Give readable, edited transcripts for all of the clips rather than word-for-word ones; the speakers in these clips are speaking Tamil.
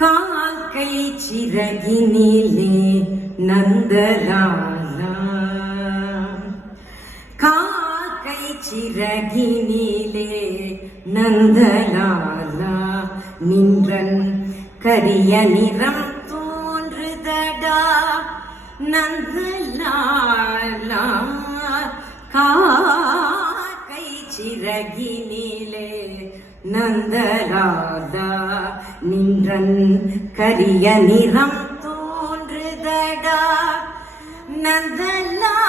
காக்கை சிறகினிலே நந்தலாலா, காக்கை சிறகினிலே நந்தலாலா, நின்றன் கரிய நிறம் தோன்றுதடா நந்தலாலா, காக்கை சிறகினிலே நந்தலாலா, நின்றன் கரிய நிறம் தோன்றுதடா நந்தலாலா,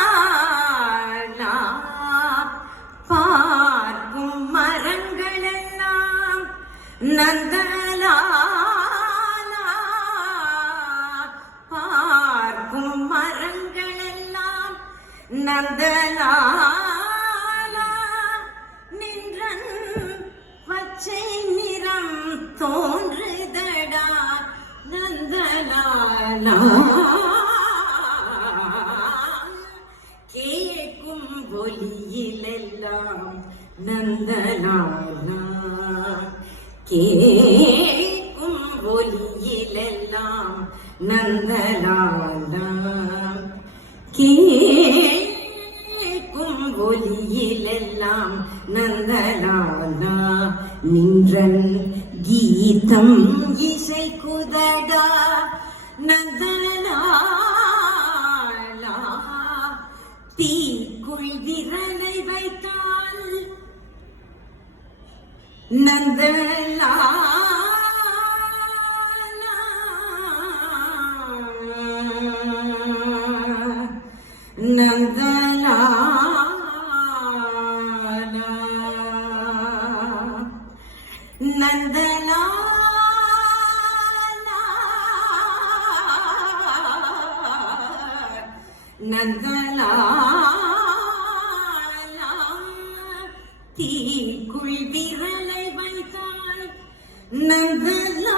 பார்க்கும் மரங்களெல்லாம் நந்தலாலா, பார்க்கும் மரங்களெல்லாம் நந்தலாலா, நின்றன் பச்சை நிறம் தோன்றுதடா நந்தலாலா, கேட்கும் ஒலியிலெல்லாம் நந்தலாலா, கேட்கும் ஒலியிலெல்லாம் நந்தலாலா, கேட்கும் ஒலியிலெல்லாம் நந்தலாலா, நின்றன் கீதம் இசைக்குதடா நந்தலாலா, தீக்குள் விரலை வைத்தால் நந்தலாலா, நந்தலாலா, நந்தலாலா, நந்தலாலா, தீக்குள் விரலை வைத்தால் நந்தலாலா,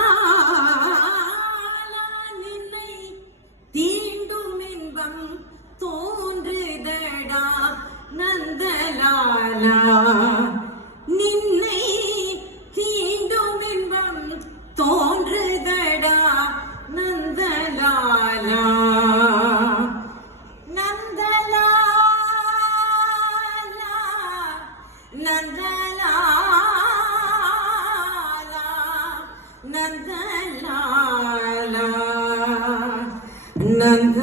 நின்னை தீண்டும் இன்பம் தோன்றுதடா நந்தலாலா, நின்னை தீண்டும் இன்பம் தோன்றுதடா நந்தலாலா, நந்தலாலா, நந்தலாலா, நந்தலாலா, நந்த